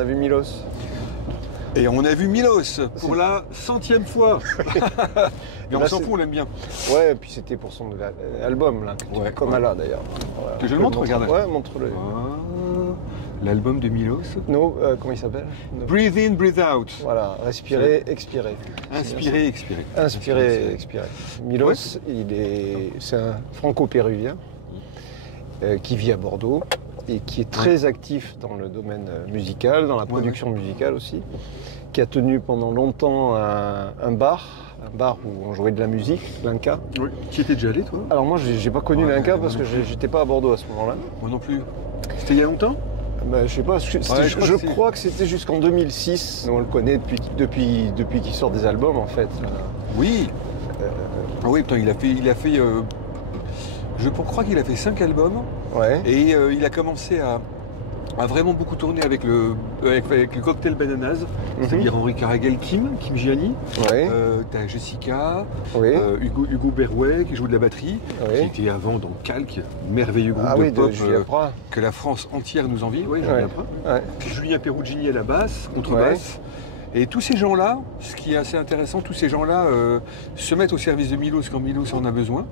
a vu Milos. Et on a vu Milos pour la 100e fois. Mais on s'en fout, on l'aime bien. Ouais, et puis c'était pour son nouvel album, là, comme là d'ailleurs. Voilà. Que je le montre, regarde. Ouais, montre-le. L'album de Milos. No, comment il s'appelle? Breathe in, breathe out. Voilà, respirer, expirer. Inspirer, expirer. Inspirer, expirer. Milos, c'est un franco-péruvien qui vit à Bordeaux et qui est très actif dans le domaine musical, dans la production musicale aussi, qui a tenu pendant longtemps un bar où on jouait de la musique, l'Inca. Oui. Qui était déjà allé, toi? Alors moi, j'ai pas connu l'Inca parce que j'étais pas à Bordeaux à ce moment-là. Moi non plus. C'était il y a longtemps? Ben, je sais pas, je crois que c'était jusqu'en 2006. On le connaît depuis qu'il sort des albums en fait. Oui. Ah oui, putain, il a fait je crois qu'il a fait 5 albums. Ouais. Et il a commencé à vraiment beaucoup tourner avec le cocktail Bananas, c'est-à-dire Henri Caragel, Kim Gianni. Ouais. T'as Jessica, Oui. Hugo Berrouet qui joue de la batterie, Oui. qui était avant dans Calque, merveilleux groupe de pop que la France entière nous envie. Oui, Julien Prat. Ouais. Puis Julien Perugini à la basse, contrebasse. Et tous ces gens-là, ce qui est assez intéressant, tous ces gens-là se mettent au service de Milos quand Milos en a besoin.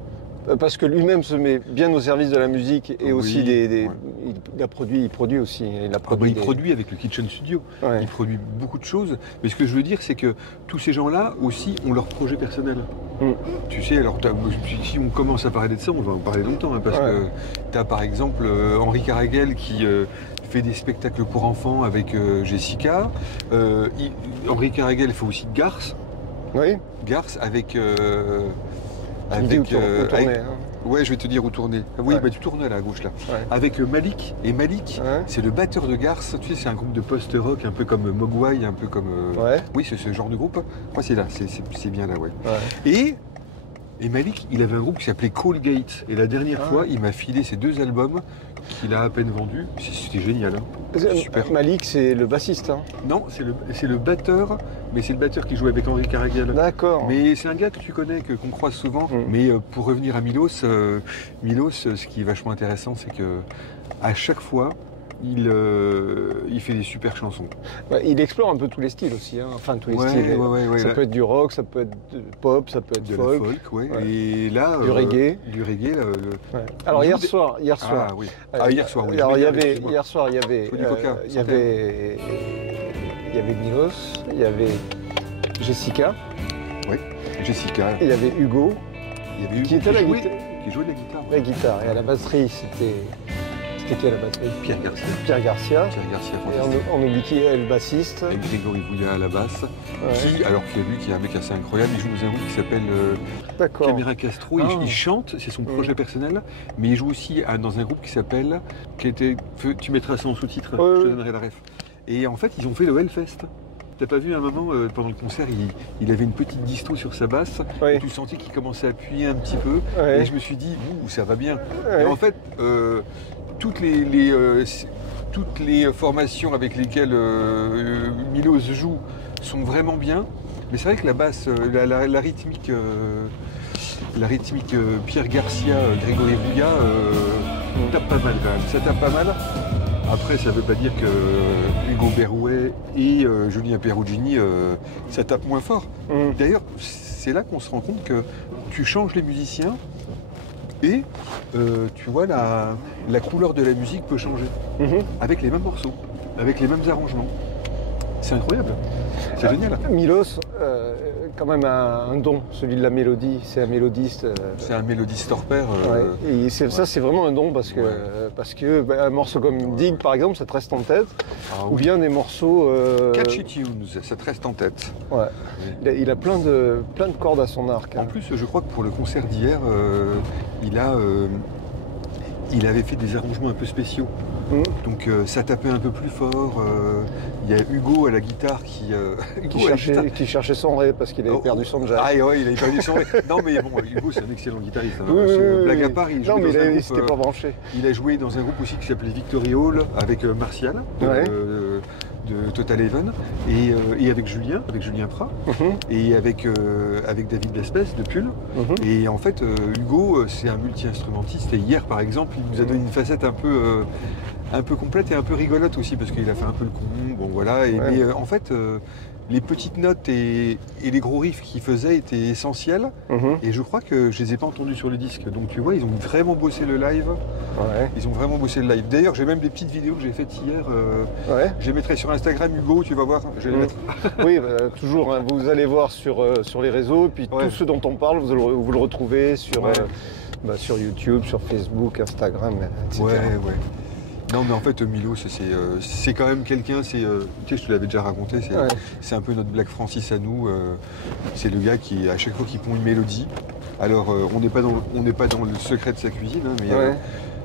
Parce que lui-même se met bien au service de la musique et aussi il produit aussi. Il produit avec le Kitchen Studio, il produit beaucoup de choses. Mais ce que je veux dire, c'est que tous ces gens-là aussi ont leur projet personnel. Tu sais, alors si on commence à parler de ça, on va en parler longtemps. Parce que tu as par exemple Henri Caragel qui fait des spectacles pour enfants avec Jessica. Henri Caragel fait aussi Garce. Oui. Garce avec... Ouais, je vais te dire où tourner. Oui, tu tournes là à gauche là. Ouais. Avec Malik. Et Malik, c'est le batteur de Garce. Tu sais, c'est un groupe de post-rock, un peu comme Mogwai, un peu comme. Oui, c'est ce genre de groupe. Moi, c'est là, c'est bien là, Et Malik, il avait un groupe qui s'appelait Colgate. Et la dernière fois, il m'a filé ces 2 albums qu'il a à peine vendus. C'était génial. Super. Malik, c'est le bassiste. Non, c'est le batteur, mais c'est le batteur qui joue avec Henri Caragel. D'accord. Mais c'est un gars que tu connais, qu'on croise souvent. Mais pour revenir à Milos, ce qui est vachement intéressant, c'est que à chaque fois, il fait des super chansons. Il explore un peu tous les styles aussi, enfin tous les styles. Ça peut être du rock, ça peut être pop, ça peut être de folk. La folk, Et là, du reggae. Du reggae. Alors hier soir. Hier soir, oui. Hier soir, il y avait Milos, il y avait Jessica. Oui, Jessica. Il y avait Hugo. Qui était la guitare. Qui jouait de la guitare. La guitare. Et à la batterie, c'était qui à la batterie? Pierre Garcia. Pierre Garcia, fantastique. Et on oublie qui est le bassiste. Et Grégory Bouillat à la basse. Qui est un mec assez incroyable, il joue dans un groupe qui s'appelle Caméra Castro. Il chante, c'est son projet personnel, mais il joue aussi dans un groupe qui s'appelle. Tu mettras ça en sous-titre, je te donnerai la ref. Et en fait, ils ont fait le Hellfest. T'as pas vu à un moment, pendant le concert, il avait une petite disto sur sa basse, et tu sentais qu'il commençait à appuyer un petit peu, et je me suis dit, ça va bien. Et en fait, toutes les formations avec lesquelles Milos joue sont vraiment bien, mais c'est vrai que la basse, la rythmique Pierre Garcia, Grégory Bouillat, tape pas mal quand même. Ça tape pas mal. Après, ça ne veut pas dire que Hugo Berrouet et Julien Perugini, ça tape moins fort. D'ailleurs, c'est là qu'on se rend compte que tu changes les musiciens et tu vois, la couleur de la musique peut changer. Avec les mêmes morceaux, avec les mêmes arrangements. C'est incroyable. C'est génial. Milos, quand même un don, celui de la mélodie. C'est un mélodiste. C'est un mélodiste hors pair. Et ça, c'est vraiment un don parce que un morceau comme Dig, par exemple, ça te reste en tête. Ou bien des morceaux. Catchy tunes, ça te reste en tête. Ouais. Il a plein de cordes à son arc. En plus, je crois que pour le concert d'hier, il avait fait des arrangements un peu spéciaux. Donc ça tapait un peu plus fort. Il y a Hugo à la guitare qui cherchait son ré parce qu'il avait perdu son jack. Il avait perdu son ré. Non mais bon, Hugo c'est un excellent guitariste. Blague à part, il s'était pas branché. Il a joué dans un groupe aussi qui s'appelait Victory Hall avec Martial Total Even, et avec Julien Prat, et avec David Lespès de Pull. Et en fait, Hugo, c'est un multi-instrumentiste, et hier, par exemple, il nous a donné une facette un peu complète et un peu rigolote aussi, parce qu'il a fait un peu le con, bon voilà, mais en fait, les petites notes et les gros riffs qu'il faisait étaient essentiels, et je crois que je les ai pas entendus sur le disque, donc tu vois, ils ont vraiment bossé le live. Ils ont vraiment bossé le live. D'ailleurs, j'ai même des petites vidéos que j'ai faites hier. Je les mettrai sur Instagram, Hugo, tu vas voir. Je vais les mettre. Oui, toujours. Hein, vous allez voir sur les réseaux. Puis tout ce dont on parle, vous le retrouvez sur YouTube, sur Facebook, Instagram, etc. Ouais. Non, mais en fait, Milos, c'est quand même quelqu'un. Tu sais, je te l'avais déjà raconté. C'est un peu notre Black Francis à nous. C'est le gars qui, à chaque fois qu'il pond une mélodie. Alors, on n'est pas dans le secret de sa cuisine, hein, mais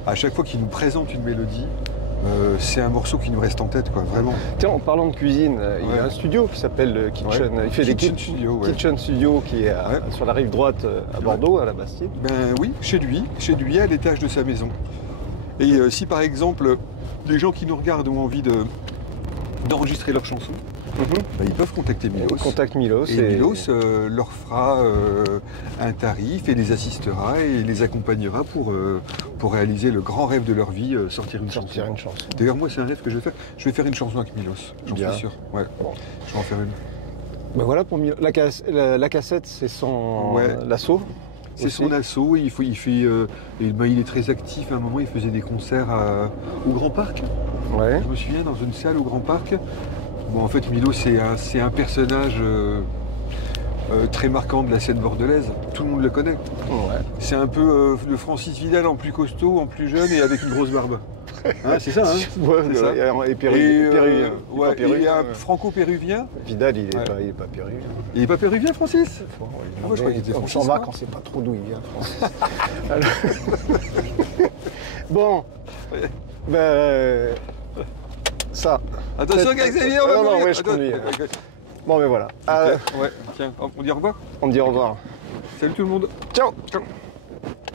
à chaque fois qu'il nous présente une mélodie, c'est un morceau qui nous reste en tête, quoi, vraiment. Tiens, en parlant de cuisine, il y a un studio qui s'appelle Kitchen. Il fait Kitchen Studio qui est sur la rive droite à Bordeaux, à la Bastide. Ben oui, chez lui, à l'étage de sa maison. Et si par exemple, les gens qui nous regardent ont envie d'enregistrer leurs chansons, ils peuvent contacter Milos. Contacte Milos. Et Milos leur fera un tarif et les assistera et les accompagnera pour réaliser le grand rêve de leur vie, sortir une chanson. D'ailleurs, moi, c'est un rêve que je vais faire. Je vais faire une chanson avec Milos, j'en suis sûr. Ouais. Je vais en faire une. Ben voilà, pour Milos. La cassette, c'est son l'assaut. C'est son assaut, il est très actif. À un moment, il faisait des concerts au Grand Parc. Je me souviens, dans une salle au Grand Parc. Bon, en fait, Milos, c'est un personnage très marquant de la scène bordelaise. Tout le monde le connaît. C'est un peu le Francis Vidal en plus costaud, en plus jeune et avec une grosse barbe. Hein, c'est ça, hein. Et péruvien. Il y a un franco-péruvien. Vidal, il est pas péruvien. Il n'est pas péruvien, Francis? Moi, je crois qu'il était Francis. On s'en va quand c'est pas trop d'où il vient, Francis. Bon. Ça. Attention, Xavier, je conduis. Bon, mais voilà. Tiens, on dit au revoir. On dit au revoir. Salut tout le monde. Ciao.